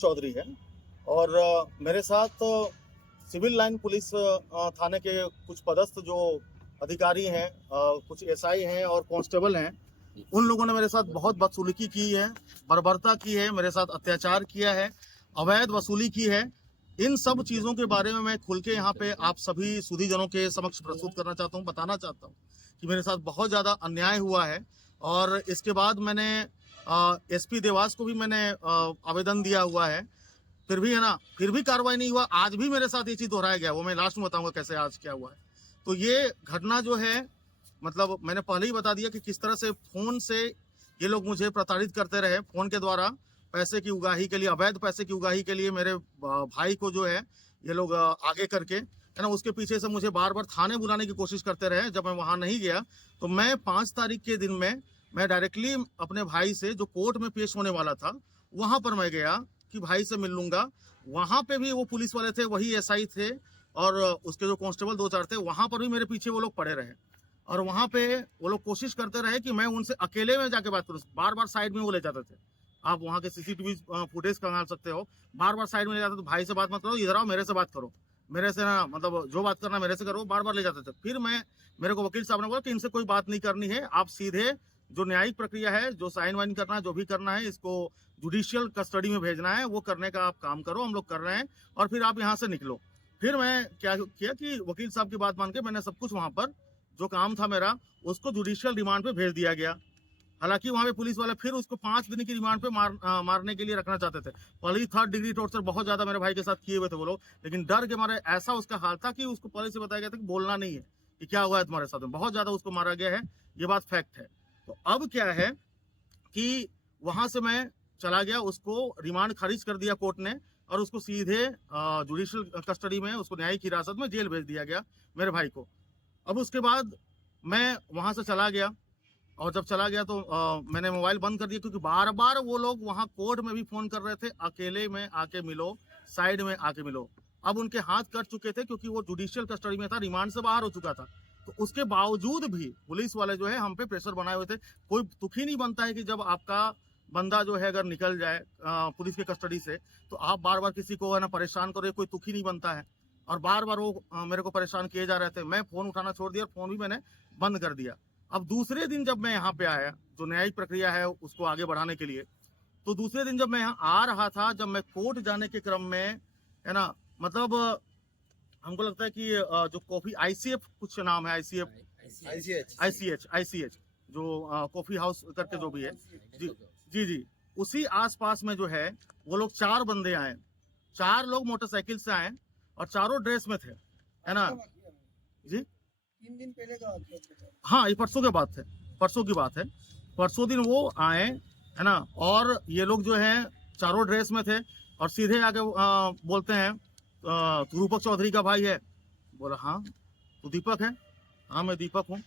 चौधरी है और मेरे साथ सिविल लाइन पुलिस थाने के कुछ पदस्थ जो अधिकारी हैं, कुछ एसआई हैं और कांस्टेबल हैं। उन लोगों ने मेरे साथ बहुत बदसलूकी की है, बर्बरता की है, मेरे साथ अत्याचार किया है, अवैध वसूली की है। इन सब चीज़ों के बारे में मैं खुल के यहाँ पे आप सभी सुधीजनों के समक्ष प्रस्तुत करना चाहता हूँ, बताना चाहता हूँ कि मेरे साथ बहुत ज़्यादा अन्याय हुआ है। और इसके बाद मैंने एसपी देवास को भी मैंने आवेदन दिया हुआ है, फिर भी है ना, फिर भी कार्रवाई नहीं हुआ। आज भी मेरे साथ ये चीज़ दोहराया गया, वो मैं लास्ट में बताऊंगा कैसे आज क्या हुआ है। तो ये घटना जो है, मतलब मैंने पहले ही बता दिया कि किस तरह से फ़ोन से ये लोग मुझे प्रताड़ित करते रहे, फ़ोन के द्वारा पैसे की उगाही के लिए, अवैध पैसे की उगाही के लिए मेरे भाई को जो है ये लोग आगे करके, है ना, उसके पीछे से मुझे बार बार थाने बुलाने की कोशिश करते रहे। जब मैं वहाँ नहीं गया तो मैं 5 तारीख के दिन में मैं डायरेक्टली अपने भाई से, जो कोर्ट में पेश होने वाला था, वहाँ पर मैं गया कि भाई से मिल लूंगा। वहाँ पे भी वो पुलिस वाले थे, वही एसआई थे और उसके जो कांस्टेबल 2-4 थे, वहाँ पर भी मेरे पीछे वो लोग पड़े रहे और वहाँ पे वो लोग कोशिश करते रहे कि मैं उनसे अकेले में जाके बात करूँ। बार बार साइड में वो ले जाते थे। आप वहाँ के सीसीटीवी फुटेज खंगाल सकते हो। बार बार साइड में ले जाते थे, भाई से बात मत करो, इधर आओ मेरे से बात करो, मेरे से ना, मतलब जो बात करना मेरे से करो, बार बार ले जाते थे। फिर मेरे को वकील साहब ने बोला कि इनसे कोई बात नहीं करनी है, आप सीधे जो न्यायिक प्रक्रिया है, जो साइन वाइन करना है, जो भी करना है, इसको जुडिशियल कस्टडी में भेजना है, वो करने का आप काम करो, हम लोग कर रहे हैं और फिर आप यहाँ से निकलो। फिर मैं क्या किया कि वकील साहब की बात मान के मैंने सब कुछ वहाँ पर जो काम था मेरा, उसको जुडिशियल रिमांड पे भेज दिया गया। हालांकि वहाँ पे पुलिस वाले फिर उसको 5 दिन की रिमांड पे मारने के लिए रखना चाहते थे। पहले ही 3rd डिग्री टॉर्चर बहुत ज्यादा मेरे भाई के साथ किए हुए थे वो लोग, लेकिन डर के मारे ऐसा उसका हाल था कि उसको पहले से बताया गया था कि बोलना नहीं है कि क्या हुआ है तुम्हारे साथ में। बहुत ज्यादा उसको मारा गया है, ये बात फैक्ट है। तो अब क्या है कि वहां से मैं चला गया, उसको रिमांड खारिज कर दिया कोर्ट ने और उसको सीधे जुडिशियल कस्टडी में, उसको न्यायिक हिरासत में जेल भेज दिया गया मेरे भाई को। अब उसके बाद मैं वहां से चला गया और जब चला गया तो मैंने मोबाइल बंद कर दिया, क्योंकि बार बार वो लोग वहां कोर्ट में भी फोन कर रहे थे, अकेले में आके मिलो, साइड में आके मिलो। अब उनके हाथ कट चुके थे क्योंकि वो जुडिशियल कस्टडी में था, रिमांड से बाहर हो चुका था। तो उसके बावजूद भी पुलिस वाले जो है हम पे प्रेशर बनाए हुए थे। कोई दुख ही नहीं बनता है कि जब आपका बंदा जो है अगर निकल जाए पुलिस के कस्टडी से, तो आप बार बार किसी को है ना परेशान करो, कोई दुख ही नहीं बनता है। और बार बार वो मेरे को परेशान किए जा रहे थे। मैं फोन उठाना छोड़ दिया और फोन भी मैंने बंद कर दिया। अब दूसरे दिन जब मैं यहाँ पे आया, जो न्यायिक प्रक्रिया है उसको आगे बढ़ाने के लिए, तो दूसरे दिन जब मैं यहाँ आ रहा था, जब मैं कोर्ट जाने के क्रम में, है ना, मतलब हमको लगता है कि जो कॉफी आईसीएफ कुछ नाम है, आईसीएच जो कॉफी हाउस करके जो भी है, जी जी जी, उसी आसपास में जो है वो लोग 4 बंदे आए, 4 लोग मोटरसाइकिल से आए और चारों ड्रेस में थे, है ना जी। 3 दिन पहले का हाँ, ये परसों के बात है, परसों की बात है। परसों दिन वो आए, है ना, और ये लोग जो है चारों ड्रेस में थे और सीधे आके बोलते हैं तू रूपक चौधरी का भाई है? बोला हाँ। तू दीपक है? हाँ मैं दीपक हूँ।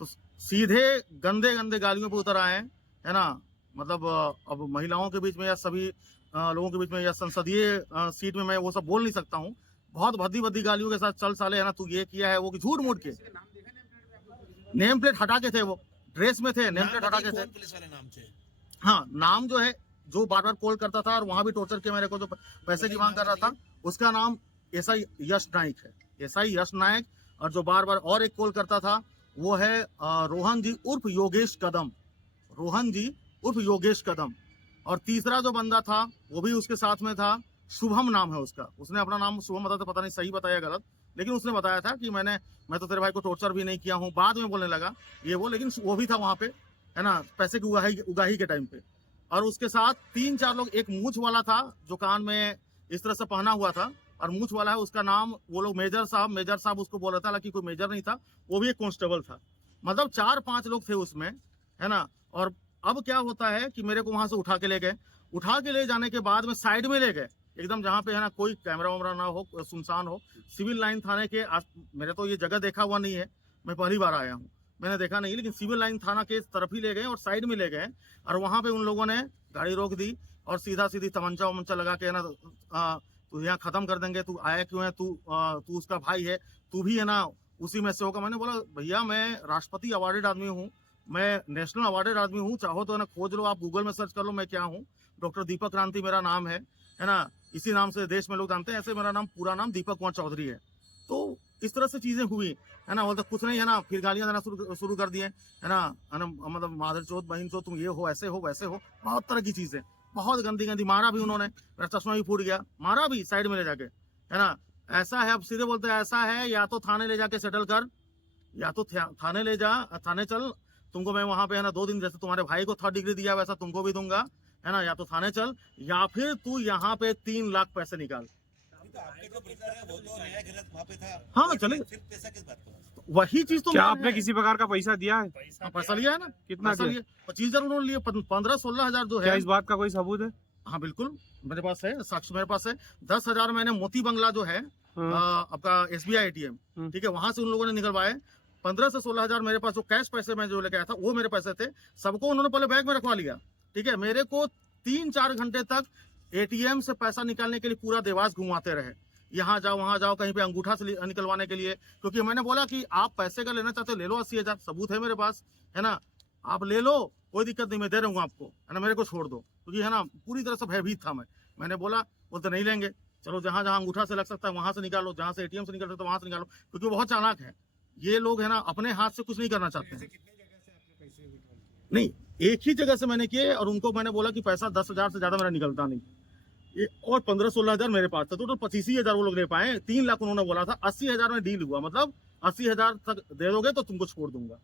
तो सीधे गंदे गंदे गालियों पे उतर आए, है ना। मतलब अब महिलाओं के बीच में या सभी लोगों के बीच में या संसदीय सीट में मैं वो सब बोल नहीं सकता हूँ। बहुत भद्दी भद्दी गालियों के साथ, चल साले, है ना, तू ये किया है वो, झूठ मूठ के। नेम प्लेट हटा के थे, वो ड्रेस में थे, नेम प्लेट हटा के थे। पुलिस वाले नाम थे? हाँ, नाम जो है, जो बार बार कॉल करता था और वहां भी टॉर्चर किया मेरे को, जो पैसे की मांग कर रहा था, उसका नाम एसआई यश नाइक है, एसआई यश नाइक। और जो बार बार और एक कॉल करता था वो है रोहन जी उर्फ योगेश कदम, रोहन जी उर्फ योगेश कदम। और तीसरा जो बंदा था वो भी उसके साथ में था, शुभम नाम है उसका। उसने अपना नाम शुभम बताया, पता नहीं सही बताया गलत, लेकिन उसने बताया था कि मैं तो तेरे भाई को टॉर्चर भी नहीं किया हूँ। बाद में बोलने लगा ये वो, लेकिन वो भी था वहां पे, है ना, पैसे की उगाही के टाइम पे। और उसके साथ 3-4 लोग, एक मूछ वाला था जो कान में इस तरह से पहना हुआ था, और मूछ वाला है उसका नाम, वो लोग मेजर साहब उसको बोल रहा था, हालांकि कोई मेजर नहीं था, वो भी एक कांस्टेबल था। मतलब 4-5 लोग थे उसमें, है ना। और अब क्या होता है कि मेरे को वहां से उठा के ले गए। उठा के ले जाने के बाद में साइड में ले गए, एकदम जहाँ पे है ना कोई कैमरा वैमरा ना हो, सुनसान हो, सिविल लाइन थाने के मेरे तो ये जगह देखा हुआ नहीं है, मैं पहली बार आया हूँ, मैंने देखा नहीं, लेकिन सिविल लाइन थाना के तरफ ही ले गए और साइड में ले गए। और वहां पे उन लोगों ने गाड़ी रोक दी और सीधा सीधी तमंचा वमंचा लगा के, है ना, तू यहाँ खत्म कर देंगे, तू आया क्यों है, तू उसका भाई है, तू भी है ना उसी में से होगा। मैंने बोला भैया मैं राष्ट्रपति अवार्डेड आदमी हूँ, मैं नेशनल अवार्डेड आदमी हूँ, चाहो तो है ना खोज लो, आप गूगल में सर्च कर लो मैं क्या हूँ, डॉक्टर दीपक क्रांति मेरा नाम है। है ना, इसी नाम से देश में लोग जानते हैं। ऐसे मेरा नाम पूरा नाम दीपक कुमार चौधरी है। तो इस तरह से चीजें हुई, है ना। बोलते कुछ नहीं, है ना, फिर गालियां देना शुरू कर दिए, है ना, मतलब माधर चौथ, बहन चौथ, तुम ये हो, ऐसे हो, वैसे हो, बहुत तरह की चीजें, बहुत गंदी गंदी। मारा भी उन्होंने, मेरा चश्मा भी फूट गया, मारा भी साइड में ले जाके, है ना। ऐसा है, अब सीधे बोलते हैं ऐसा है, या तो थाने ले जाके सेटल कर, या तो थाने ले जा, थाने चल, तुमको मैं वहां पे, है ना, 2 दिन, जैसे तुम्हारे भाई को 3rd डिग्री दिया वैसा तुमको भी दूंगा, है ना। या तो थाने चल, या फिर तू यहाँ पे 3 लाख पैसे निकाल। तो आपके जो ब्रदर है वो तो न्याय गलत वहाँ पे था। हाँ, चले, फिर पैसा किस बात का? वही चीज तो क्या आपने किसी प्रकार का पैसा दिया है? पैसा लिया है ना, कितना पैसा दिया? लिया, 25,000 उन्होंने लिए, 15-16 हजार जो क्या है। इस बात का कोई सबूत है? हाँ बिल्कुल, मेरे पास है, साक्ष्य मेरे पास है। 10,000 मैंने मोती बंगला जो है, आपका SBI ATM, ठीक है, वहां से उन लोगों ने निकलवाए। 15 से 16 हजार मेरे पास जो कैश पैसे मैं जो लेके आया था, वो मेरे पैसे थे, सबको उन्होंने पहले बैग में रखवा लिया, ठीक है। मेरे को 3-4 घंटे तक ATM से पैसा निकालने के लिए पूरा देवास घुमाते रहे, यहाँ जाओ वहां जाओ, कहीं पे अंगूठा से निकलवाने के लिए, क्योंकि मैंने बोला कि आप पैसे का लेना चाहते हो ले लो, 80,000 सबूत है मेरे पास, है ना, आप ले लो, कोई दिक्कत नहीं, मैं दे रहा हूँ आपको, है ना, मेरे को छोड़ दो, क्योंकि है ना पूरी तरह से भयभीत था मैं। मैंने बोला, बोलते नहीं लेंगे, चलो जहां जहां अंगूठा से लग सकता है वहां से निकालो, जहां से ATM से निकल सकता है वहां से निकालो, क्योंकि वो बहुत चालाक है ये लोग, है ना, अपने हाथ से कुछ नहीं करना चाहते हैं। नहीं, एक ही जगह से मैंने किए, और उनको मैंने बोला कि पैसा 10,000 से ज्यादा मेरा निकलता नहीं, ये, और 15-16 हजार मेरे पास था, टोटल 25,000 वो लोग ले पाए। 3 लाख उन्होंने बोला था, 80,000 में डील हुआ, मतलब 80,000 तक दे दोगे तो तुमको छोड़ दूंगा,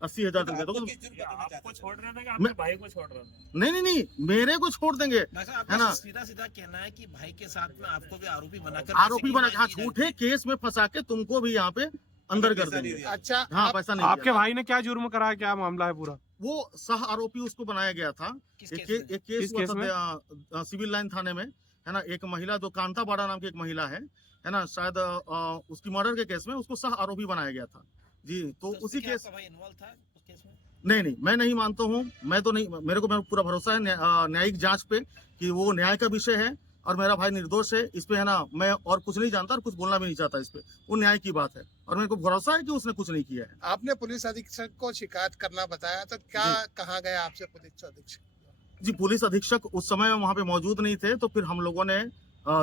80,000 तक दे दोगे। आपको छोड़ रहे थे कि आपके भाई को छोड़ रहे थे? नहीं, मेरे को छोड़ देंगे, है ना। सीधा सीधा कहना है कि भाई के साथ में आपको भी आरोपी बनाकर हाँ, झूठे केस में फंसा के तुमको भी यहाँ पे अंदर कर देंगे। अच्छा, हाँ, पैसा नहीं आपके भाई ने क्या जुर्म करा है, क्या मामला है पूरा? वो सह आरोपी उसको बनाया गया था। एक केस हुआ था सिविल लाइन थाने में, है ना। एक महिला जो कांता बाड़ा नाम की एक महिला है ना, शायद उसकी मर्डर के केस में उसको सह आरोपी बनाया गया था जी। तो उसी केस, भाई इन्वॉल्व था उस केस में? नहीं, मैं नहीं मानता हूँ, मैं तो नहीं, मेरे को पूरा भरोसा है न्यायिक जांच पे कि वो न्याय का विषय है, और मेरा भाई निर्दोष है इस पे, है ना। मैं और कुछ नहीं जानता और कुछ बोलना भी नहीं चाहता इस पे, वो न्याय की बात है, और मेरे को भरोसा है कि उसने कुछ नहीं किया है। आपने पुलिस अधीक्षक को शिकायत करना बताया, तो क्या कहा गया आपसे पुलिस अधीक्षक? जी, पुलिस अधीक्षक उस समय वहाँ पे मौजूद नहीं थे, तो फिर हम लोगों ने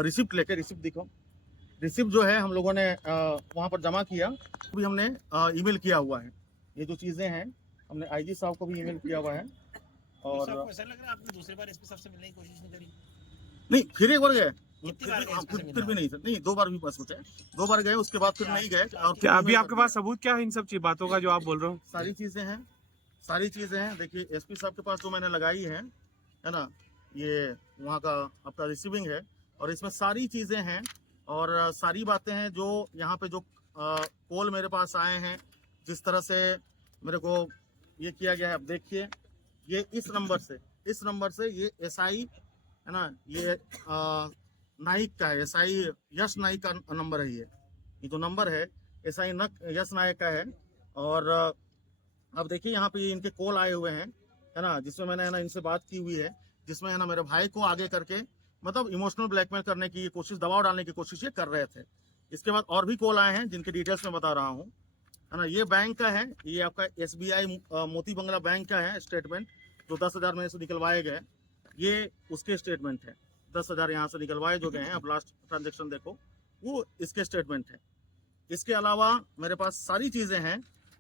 रिसिप्ट लेके, रिसिप्ट दिखो, रिसिप्ट जो है हम लोगों ने वहाँ पर जमा किया, भी हमने ईमेल किया हुआ है, ये जो चीजें हैं हमने IG साहब को भी ईमेल किया हुआ है। और ऐसा लग रहा है आपने दूसरी बार SP साहब से मिलने की कोशिश नहीं करी? नहीं, फिर एक बार गए, कितनी बार गए? फिर भी नहीं सर, नहीं, 2 बार भी बस सोचा है, 2 बार गए, उसके बाद फिर नहीं गए। और क्या अभी आपके पास सबूत क्या है इन सब बातों का जो आप बोल रहे हो? सारी चीजें हैं, सारी चीजें हैं। देखिए SP साहब के पास जो मैंने लगाई है ना, ये वहाँ का आपका रिसीविंग है, और इसमें सारी चीजें हैं, और सारी बातें हैं जो यहाँ पे जो कॉल मेरे पास आए हैं, जिस तरह से मेरे को ये किया गया है। अब देखिए, ये इस नंबर से ये SI, है ना, ये नाइक का है, SI यश नाइक का नंबर है, ये जो नंबर है SI यश नाइक का है। और अब देखिए यहाँ पे इनके कॉल आए हुए हैं, है ना, जिसमें मैंने, है ना, इनसे बात की हुई है, जिसमें, है ना, मेरे भाई को आगे करके मतलब इमोशनल ब्लैकमेल करने की कोशिश, दबाव डालने की कोशिश ये कर रहे थे। इसके बाद और भी कॉल आए हैं जिनके डिटेल्स मैं बता रहा हूँ, है ना। ये बैंक का है, ये आपका SBI मोती बंगला बैंक का है स्टेटमेंट, जो 10,000 में से निकलवाए गए, ये उसके स्टेटमेंट है। 10,000 यहाँ से निकलवाए जो गए हैं, अब लास्ट ट्रांजेक्शन देखो, वो इसके स्टेटमेंट है। इसके अलावा मेरे पास सारी चीज़ें हैं,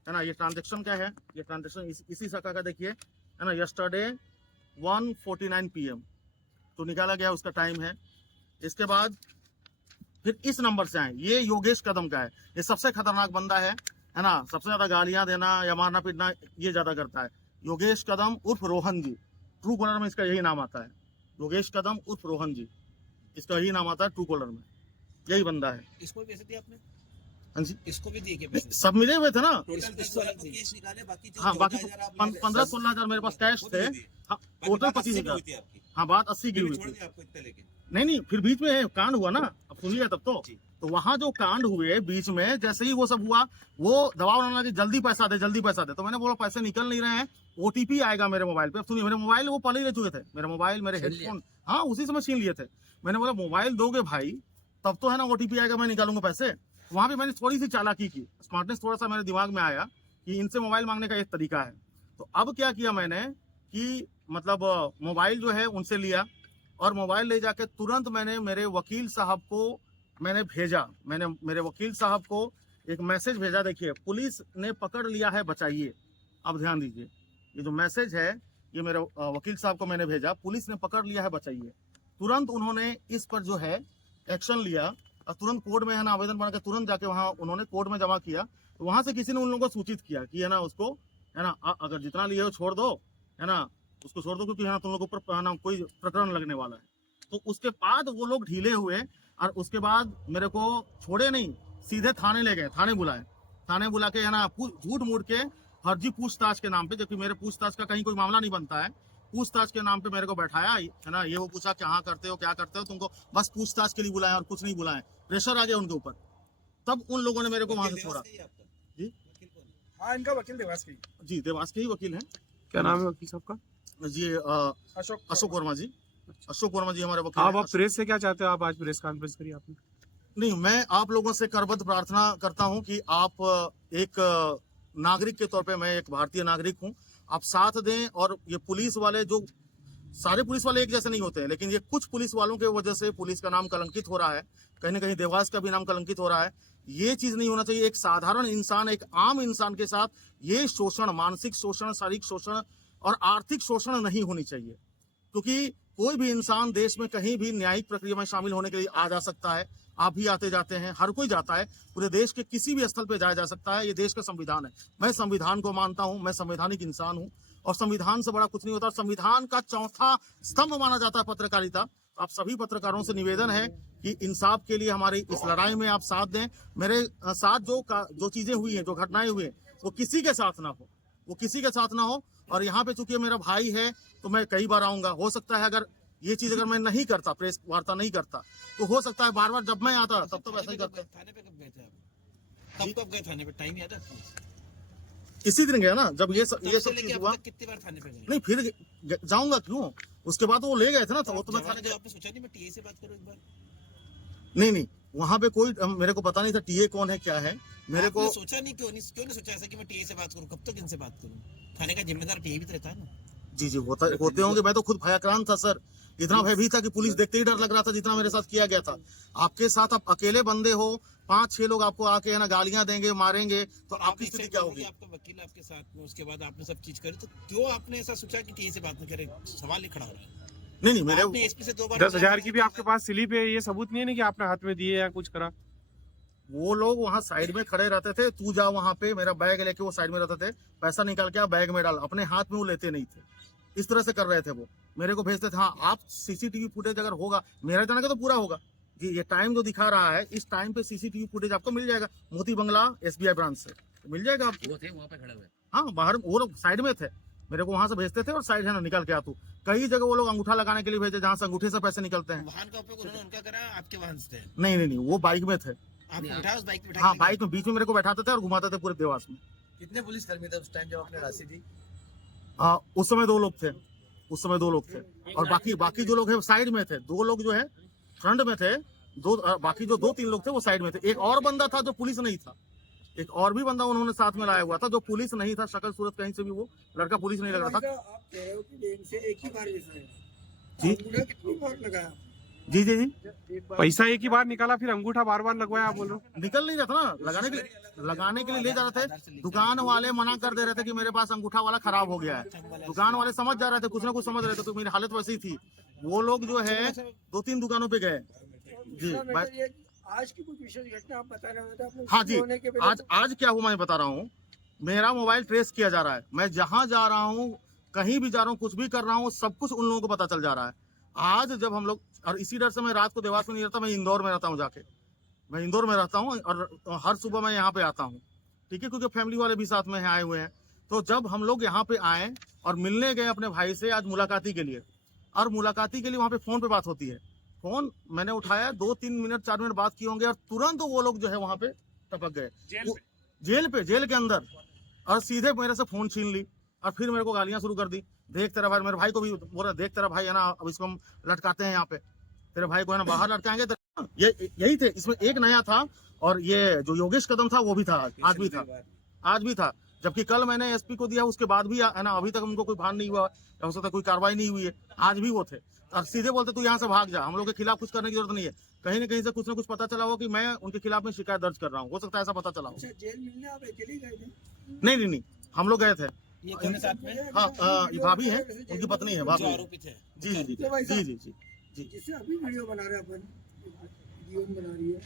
है ना। ये ट्रांजेक्शन का है, ये ट्रांजेक्शन इसी शाखा का देखिए, है ना, यस्टरडे 1:49 PM तो निकाला गया, उसका टाइम है। इसके बाद फिर इस नंबर से आए, ये योगेश कदम का है, ये सबसे खतरनाक बंदा है ना, सबसे ज्यादा गालियां देना या मारना पीटना ये ज्यादा करता है। योगेश कदम उर्फ रोहन जी, ट्रू कॉलर में इसका यही नाम आता है, योगेश कदम उर्फ रोहन जी, इसका यही नाम आता है ट्रू कॉलर में, यही बंदा है। इसको भी पैसे दिए आपने? हाँ जी, इसको भी दिए के पैसे? सब मिले हुए थे ना। केस निकाले, बाकी हाँ, बाकी 15-16 हजार मेरे पास कैश थे, हाँ, टोटल 25,000। हाँ, बात 80 की हुई थी। नहीं, फिर बीच में कांड हुआ ना, अब सुनिए तब तो वहाँ जो कांड हुए बीच में, जैसे ही वो सब हुआ, वो दबाव डालना कि जल्दी पैसा दे, जल्दी पैसा दे, तो मैंने बोला पैसे निकल नहीं रहे हैं, OTP आएगा मेरे मोबाइल पे। अब सुनिए, मेरे मोबाइल वो पहले ही ले चुके थे, मेरे मोबाइल, मेरे हेडफोन, हाँ, उसी समय छीन लिए थे। मैंने बोला मोबाइल दोगे भाई तब तो, है ना, OTP आएगा, मैं निकालूंगा पैसे। वहाँ पे मैंने थोड़ी सी चालाकी की, स्मार्टनेस थोड़ा सा मेरे दिमाग में आया कि इनसे मोबाइल मांगने का एक तरीका है। तो अब क्या किया मैंने कि मतलब मोबाइल जो है उनसे लिया, और मोबाइल ले जाके तुरंत मैंने मेरे वकील साहब को मैंने भेजा, मैंने मेरे वकील साहब को एक मैसेज भेजा। देखिए, पुलिस ने पकड़ लिया है, बचाइए। अब ध्यान दीजिए, ये जो मैसेज है ये मेरे वकील साहब को मैंने भेजा, पुलिस ने पकड़ लिया है, बचाइए। तुरंत उन्होंने इस पर जो है एक्शन लिया और तुरंत कोर्ट में है ना आवेदन बना के तुरंत जाके वहाँ उन्होंने कोर्ट में जमा किया। तो वहाँ से किसी ने उन लोगों को सूचित किया कि है ना उसको है ना अगर जितना लिए हो छोड़ दो, है ना उसको छोड़ दो, क्योंकि है ना तुम लोगों पर है ना कोई प्रकरण लगने वाला है। तो उसके बाद वो लोग ढीले हुए और उसके बाद मेरे को छोड़े नहीं, सीधे थाने ले गए, थाने बुलाए, थाने बुला के है ना झूठ मूठ के फर्जी पूछताछ के नाम पे, जबकि मेरे पूछताछ का कहीं कोई मामला नहीं बनता है, पूछताछ के नाम पे मेरे को बैठाया है ना। ये वो पूछा कहाँ करते हो, क्या करते हो, तुमको बस पूछताछ के लिए बुलाया और कुछ नहीं बुलाया। प्रेशर आ गया उनके ऊपर, तब उन लोगों ने मेरे को वहां से छोड़ा। जी हाँ, इनका वकील देवास की। जी, देवास के ही वकील हैं क्या नाम है वकील साहब का? जी, अशोक वर्मा जी, अशोक वर्मा जी हमारे वकील आप हैं। प्रेस से क्या चाहते हो? आप आज प्रेस कॉन्फ्रेंस करी आपने। नहीं, मैं आप लोगों से करबद्ध प्रार्थना करता हूं कि आप एक नागरिक के तौर पे, मैं एक भारतीय नागरिक हूं, आप साथ दें। और ये पुलिस वाले, जो सारे पुलिस वाले एक जैसे नहीं होते हैं, लेकिन ये कुछ पुलिस वालों के वजह से पुलिस का नाम कलंकित हो रहा है, कहीं ना कहीं देवास का भी नाम कलंकित हो रहा है। ये चीज नहीं होना चाहिए। एक साधारण इंसान, एक आम इंसान के साथ ये शोषण, मानसिक शोषण, शारीरिक शोषण और आर्थिक शोषण नहीं होनी चाहिए, क्योंकि कोई भी इंसान देश में कहीं भी न्यायिक प्रक्रिया में शामिल होने के लिए आ जा सकता है। आप भी आते जाते हैं, हर कोई जाता है, पूरे देश के किसी भी स्थल पे जाया जा सकता है। ये देश का संविधान है, मैं संविधान को मानता हूं, मैं संवैधानिक इंसान हूं और संविधान से बड़ा कुछ नहीं होता। संविधान का चौथा स्तंभ माना जाता है पत्रकारिता। आप सभी पत्रकारों से निवेदन है कि इंसाफ के लिए हमारी इस लड़ाई में आप साथ दें। मेरे साथ जो चीजें हुई हैं, जो घटनाएं हुई हैं, वो किसी के साथ ना हो, वो किसी के साथ ना हो। और यहाँ पे चूंकि मेरा भाई है तो मैं कई बार आऊंगा। हो सकता है अगर ये चीज अगर मैं नहीं करता, प्रेस वार्ता नहीं करता, तो हो सकता है बार बार जब मैं आता तब तो वैसा ही करता। थाने पे कब गए थे आप? कब गए थाने पे? टाइम याद है आपको? इसी दिन गया ना जब ये सब तब से चीज लेके अब हुआ। तक कितनी बार थाने पे गए? नहीं, फिर जाऊंगा क्यों? उसके बाद वो ले गए थे ना, तो वो तो मैं थाने गया। आपने सोचा नहीं मैं टीए से बात करूं एक बार? नहीं, वहां पे कोई मेरे को पता नहीं था टीए कौन है, क्या है। मेरे को आपने सोचा नहीं, क्यों नहीं सोचा ऐसा कि मैं टीए से बात करूं? कब तक इनसे बात करूं? थाने का जिम्मेदार टीए भी तो रहता है ना। जी होते होंगे। मैं तो खुद भयाक्रांत था सर, इतना भय भी था कि पुलिस देखते ही डर लग रहा था जितना मेरे साथ किया गया था। आपके साथ आप अकेले बंदे हो, 5-6 लोग आपको आके है ना गालियां देंगे, मारेंगे, तो आपकी स्थिति क्या होगी? आपका वकील आपके साथ में, उसके बाद आपने सब चीज करी, तो क्यों आपने ऐसा सोचा कि टीए से बात न करें? सवाल ही खड़ा हो रहा है। नहीं, मेरे आपने एसपी से 2 बार 10,000 की भी आपके पास स्लिप है, ये सबूत नहीं है ना कि आपने हाथ में दिए या कुछ करा? वो लोग वहाँ साइड में खड़े रहते थे, तू जा वहाँ पे, मेरा बैग लेके वो साइड में रहते थे, पैसा निकाल के बैग में डाल, अपने हाथ में वो लेते नहीं थे। इस तरह से कर रहे थे वो, मेरे को भेजते थे। हाँ, आप सीसीटीवी फुटेज अगर होगा, मेरा जाने का तो पूरा होगा जी। ये टाइम जो दिखा रहा है, इस टाइम पे सीसीटीवी फुटेज आपको मिल जाएगा, मोती बंगला SBI ब्रांच से तो मिल जाएगा आपको। वो थे वहाँ पे खड़े हुए। हाँ, बाहर वो लोग साइड में थे, मेरे को वहां से भेजते थे और साइड है ना निकल के आतू। कई जगह वो लोग अंगूठा लगाने के लिए भेजे, जहाँ से अंगूठे से पैसे निकलते हैं। वाहन का उपयोग उन्होंने उनका करा, आपके वाहन से थे? नहीं, वो बाइक में थे। आपको उठाया उस बाइक पे? हाँ, बाइक में बीच में मेरे को बैठाते थे और घुमाते थे पूरे देवास में। कितने पुलिस कर्मी थे उस टाइम जब आपने राशि दी? उस समय 2 लोग थे, उस समय 2 लोग थे और बाकी जो लोग है साइड में थे। 2 लोग जो है फ्रंट में थे, बाकी जो 2-3 लोग थे वो साइड में थे। एक और बंदा था जो पुलिस नहीं था, एक और भी बंदा उन्होंने साथ में लाया हुआ था जो पुलिस नहीं था। शक्ल सूरत कहीं से भी वो लड़का पुलिस नहीं लग रहा था। आप कह रहे हो कि लेन से एक ही बार मिस है। जी अंगूठा कितनी बार लगाया? जी पैसा एक ही बार निकाला, फिर अंगूठा बार बार लगवाया, आप बोल रहे हो? निकल नहीं रहा था ना, लगाने के लिए ले जा रहे थे। दुकान वाले मना कर दे रहे थे कि मेरे पास अंगूठा वाला खराब हो गया है। दुकान वाले समझ जा रहे थे, कुछ ना कुछ समझ रहे थे, तो मेरी हालत वैसी ही थी। वो लोग जो है 2-3 दुकानों पे गए जी। आज की कुछ विशेष घटना आप बता रहे होते आपने? हाँ जी, आज क्या हुआ मैं बता रहा हूँ। मेरा मोबाइल ट्रेस किया जा रहा है, मैं जहाँ जा रहा हूँ, कहीं भी जा रहा हूँ, कुछ भी कर रहा हूँ, सब कुछ उन लोगों को पता चल जा रहा है। आज जब हम लोग, और इसी डर से मैं रात को देवास में नहीं रहता, मैं इंदौर में रहता हूँ जाके। मैं इंदौर में रहता हूँ और हर सुबह मैं यहाँ पे आता हूँ, ठीक है, क्योंकि फैमिली वाले भी साथ में आए हुए हैं। तो जब हम लोग यहाँ पे आए और मिलने गए अपने भाई से आज मुलाकाती के लिए, और मुलाकाती के लिए वहाँ पे फोन पे बात होती है। फोन मैंने उठाया, 2-3 मिनट 4 मिनट बात किए होंगे और तुरंत वो लोग जो है वहाँ पे टपक गए जेल के अंदर, और सीधे मेरे से फोन छीन ली और फिर मेरे को गालियां शुरू कर दी। देख तेरा भाई, मेरे भाई को भी बोल रहा, देख तेरा भाई है ना, अब इसको हम लटकाते हैं यहाँ पे, तेरे भाई को है ना बाहर लटकाएंगे। यही थे, इसमें एक नया था और ये जो योगेश कदम था वो भी था, आज भी था। जबकि कल मैंने एसपी को दिया, उसके बाद भी है ना अभी तक उनको कोई भान नहीं हुआ, हो सकता है कोई कार्रवाई नहीं हुई है। आज भी वो थे और सीधे बोलते तू यहाँ से भाग जा, हम लोग के खिलाफ कुछ करने की जरूरत नहीं है। कहीं ना कहीं से कुछ ना कुछ पता चला हो कि मैं उनके खिलाफ में शिकायत दर्ज कर रहा हूँ, हो सकता है ऐसा पता चला हो। अच्छा, जेल मिलने आप अकेले गए थे? नहीं, हम लोग गए थे। ये कौन है साथ में? हाँ, ये भाभी है, उनकी पत्नी है, भाभी जो है। आरोपित है। जी जी जी जी जी जी जी। जिससे अभी वीडियो बना रहे हैं अपन, वीडियो बना रही है,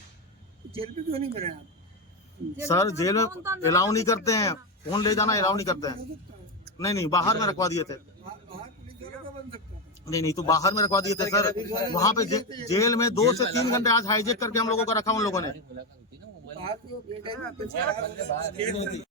तो जेल पे क्यों नहीं बनाया आप? सर जेल में अलाउ नहीं करते हैं, फोन ले जाना अलाउ नहीं करते हैं। बन सकता है। नहीं, बाहर में रखवा दिए थे। बाहर पुलिस वालों का बन सकता है। नहीं, तो बाहर में रखवा दिए थे सर। वहाँ पे जेल में 2 से 3 घंटे आज हाईजेक करके हम लोगों को रखा उन लोगों ने। बाहर जो गेट है,